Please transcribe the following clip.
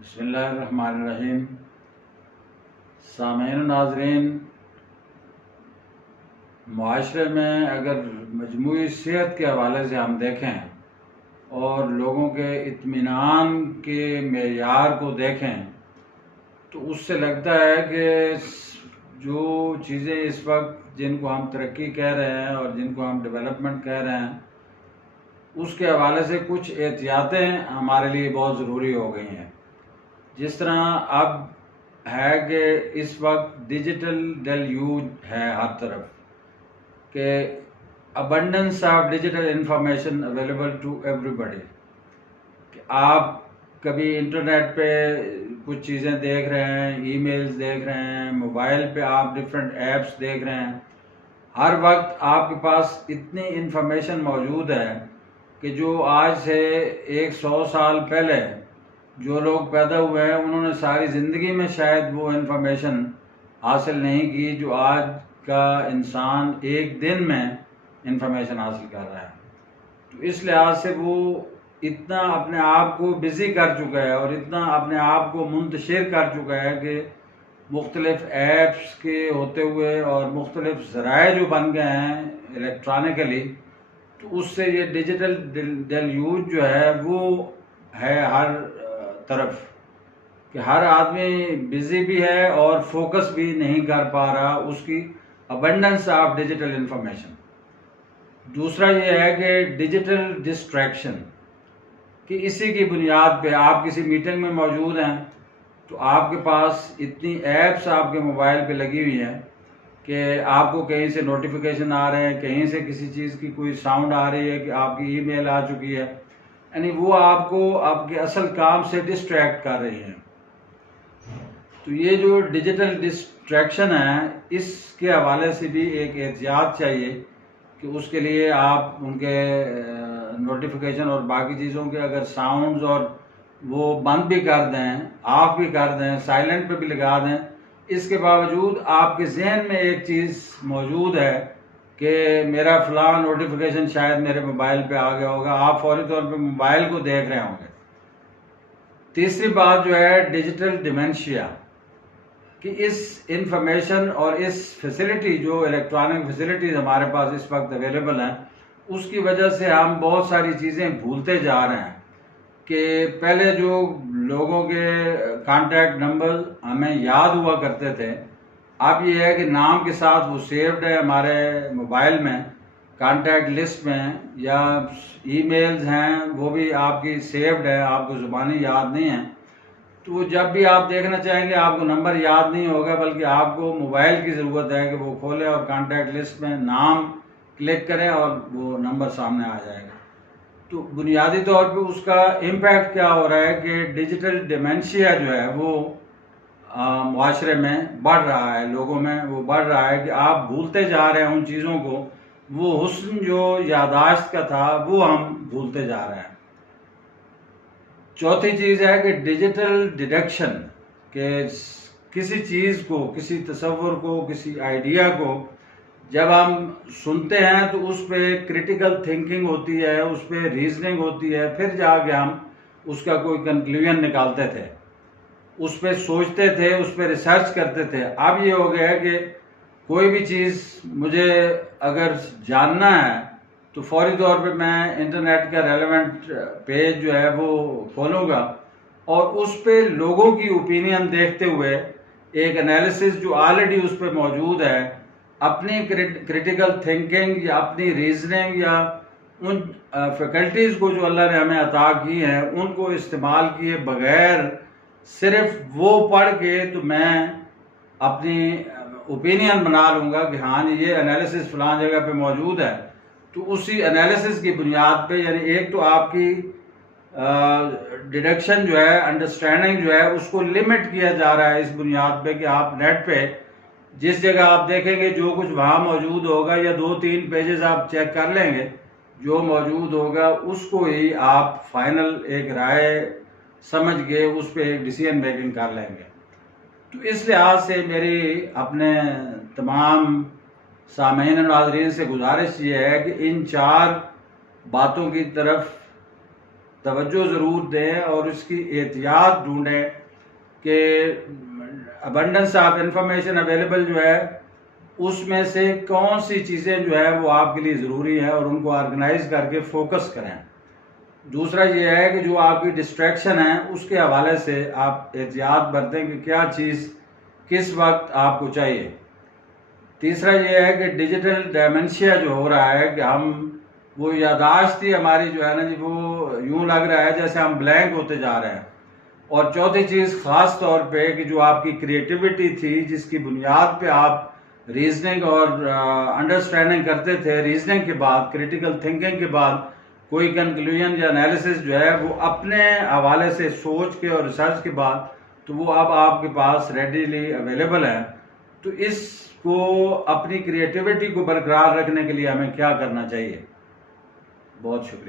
بسم اللہ الرحمن الرحیم۔ سامعین و ناظرین، معاشرے میں اگر مجموعی صحت کے حوالے سے ہم دیکھیں اور لوگوں کے اطمینان کے معیار کو دیکھیں تو اس سے لگتا ہے کہ جو چیزیں اس وقت جن کو ہم ترقی کہہ رہے ہیں اور جن کو ہم ڈیولپمنٹ کہہ رہے ہیں، اس کے حوالے سے کچھ احتیاطیں ہمارے لیے بہت ضروری ہو گئی ہیں۔ جس طرح اب ہے کہ اس وقت ڈیجیٹل ڈیلیوج ہے ہر طرف، کہ abundance of digital information available to ایوری بڈی، کہ آپ کبھی انٹرنیٹ پہ کچھ چیزیں دیکھ رہے ہیں، ای میلز دیکھ رہے ہیں، موبائل پہ آپ ڈفرینٹ ایپس دیکھ رہے ہیں، ہر وقت آپ کے پاس اتنی انفارمیشن موجود ہے کہ جو آج سے 100 سال پہلے جو لوگ پیدا ہوئے ہیں انہوں نے ساری زندگی میں شاید وہ انفارمیشن حاصل نہیں کی جو آج کا انسان ایک دن میں انفارمیشن حاصل کر رہا ہے۔ تو اس لحاظ سے وہ اتنا اپنے آپ کو بزی کر چکا ہے اور اتنا اپنے آپ کو منتشر کر چکا ہے کہ مختلف ایپس کے ہوتے ہوئے اور مختلف ذرائع جو بن گئے ہیں الیکٹرانکلی، تو اس سے یہ ڈیجیٹل ڈیلیوج جو ہے وہ ہے ہر طرف، کہ ہر آدمی بزی بھی ہے اور فوکس بھی نہیں کر پا رہا اس کی ابنڈنس آف ڈیجیٹل انفارمیشن۔ دوسرا یہ ہے کہ ڈیجیٹل ڈسٹریکشن، کہ اسی کی بنیاد پہ آپ کسی میٹنگ میں موجود ہیں تو آپ کے پاس اتنی ایپس آپ کے موبائل پہ لگی ہوئی ہیں کہ آپ کو کہیں سے نوٹیفیکیشن آ رہے ہیں، کہیں سے کسی چیز کی کوئی ساؤنڈ آ رہی ہے کہ آپ کی ای میل آ چکی ہے، یعنی وہ آپ کو آپ کے اصل کام سے ڈسٹریکٹ کر رہی ہیں۔ تو یہ جو ڈیجیٹل ڈسٹریکشن ہے اس کے حوالے سے بھی ایک احتیاط چاہیے کہ اس کے لیے آپ ان کے نوٹیفیکیشن اور باقی چیزوں کے اگر ساؤنڈز اور وہ بند بھی کر دیں، آف بھی کر دیں، سائلنٹ پہ بھی لگا دیں، اس کے باوجود آپ کے ذہن میں ایک چیز موجود ہے کہ میرا فلاں نوٹیفیکیشن شاید میرے موبائل پہ آ گیا ہوگا، آپ فوری طور پہ موبائل کو دیکھ رہے ہوں گے۔ تیسری بات جو ہے ڈیجیٹل ڈیمنشیا، کہ اس انفارمیشن اور اس فیسلٹی جو الیکٹرانک فیسلٹیز ہمارے پاس اس وقت اویلیبل ہیں اس کی وجہ سے ہم بہت ساری چیزیں بھولتے جا رہے ہیں، کہ پہلے جو لوگوں کے کانٹیکٹ نمبر ہمیں یاد ہوا کرتے تھے، اب یہ ہے کہ نام کے ساتھ وہ سیوڈ ہے ہمارے موبائل میں کانٹیکٹ لسٹ میں، یا ای میلز ہیں وہ بھی آپ کی سیوڈ ہے، آپ کو زبانی یاد نہیں ہے، تو جب بھی آپ دیکھنا چاہیں گے آپ کو نمبر یاد نہیں ہوگا بلکہ آپ کو موبائل کی ضرورت ہے کہ وہ کھولیں اور کانٹیکٹ لسٹ میں نام کلک کریں اور وہ نمبر سامنے آ جائے گا۔ تو بنیادی طور پہ اس کا امپیکٹ کیا ہو رہا ہے کہ ڈیجیٹل ڈیمنشیا جو ہے وہ معاشرے میں بڑھ رہا ہے، لوگوں میں وہ بڑھ رہا ہے کہ آپ بھولتے جا رہے ہیں ان چیزوں کو، وہ حسن جو یاداشت کا تھا وہ ہم بھولتے جا رہے ہیں۔ چوتھی چیز ہے کہ ڈیجیٹل ڈیڈکشن، کہ کسی چیز کو، کسی تصور کو، کسی آئیڈیا کو جب ہم سنتے ہیں تو اس پہ کریٹیکل تھنکنگ ہوتی ہے، اس پہ ریزننگ ہوتی ہے، پھر جا کے ہم اس کا کوئی کنکلوژن نکالتے تھے، اس پہ سوچتے تھے، اس پہ ریسرچ کرتے تھے۔ اب یہ ہو گیا ہے کہ کوئی بھی چیز مجھے اگر جاننا ہے تو فوری طور پہ میں انٹرنیٹ کا ریلیونٹ پیج جو ہے وہ کھولوں گا اور اس پہ لوگوں کی اوپینین دیکھتے ہوئے ایک انالیسس جو آلریڈی اس پہ موجود ہے، اپنی کریٹیکل تھنکنگ یا اپنی ریزننگ یا ان فیکلٹیز کو جو اللہ نے ہمیں عطا کی ہیں ان کو استعمال کیے بغیر صرف وہ پڑھ کے تو میں اپنی اوپینین بنا لوں گا کہ ہاں یہ انالیسس فلاں جگہ پہ موجود ہے، تو اسی انالیسس کی بنیاد پہ، یعنی ایک تو آپ کی ڈیڈکشن جو ہے، انڈرسٹینڈنگ جو ہے اس کو لمٹ کیا جا رہا ہے اس بنیاد پہ کہ آپ نیٹ پہ جس جگہ آپ دیکھیں گے جو کچھ وہاں موجود ہوگا یا 2-3 پیجز آپ چیک کر لیں گے، جو موجود ہوگا اس کو ہی آپ فائنل ایک رائے سمجھ کے اس پہ ایک ڈیسیژن میکنگ کر لیں گے۔ تو اس لحاظ سے میری اپنے تمام سامعین و ناظرین سے گزارش یہ ہے کہ ان 4 باتوں کی طرف توجہ ضرور دیں اور اس کی احتیاط ڈھونڈیں کہ ابنڈنس آف انفارمیشن اویلیبل جو ہے اس میں سے کون سی چیزیں جو ہے وہ آپ کے لیے ضروری ہیں اور ان کو آرگنائز کر کے فوکس کریں. دوسرا یہ ہے کہ جو آپ کی ڈسٹریکشن ہے اس کے حوالے سے آپ احتیاط برتیں کہ کیا چیز کس وقت آپ کو چاہیے. تیسرا یہ ہے کہ ڈیجیٹل ڈیمنشیا جو ہو رہا ہے کہ ہم وہ یادداشت ہی ہماری جو ہے نا جی وہ یوں لگ رہا ہے جیسے ہم بلینک ہوتے جا رہے ہیں. اور چوتھی چیز خاص طور پہ کہ جو آپ کی کریٹیوٹی تھی جس کی بنیاد پہ آپ ریزننگ اور انڈرسٹینڈنگ کرتے تھے، ریزننگ کے بعد کریٹیکل تھنکنگ کے بعد کوئی کنکلوژن یا انالیسس جو ہے وہ اپنے حوالے سے سوچ کے اور ریسرچ کے بعد تو وہ اب آپ کے پاس ریڈیلی اویلیبل ہے. تو اس کو اپنی کریٹیوٹی کو برقرار رکھنے کے لیے ہمیں کیا کرنا چاہیے؟ بہت شکریہ.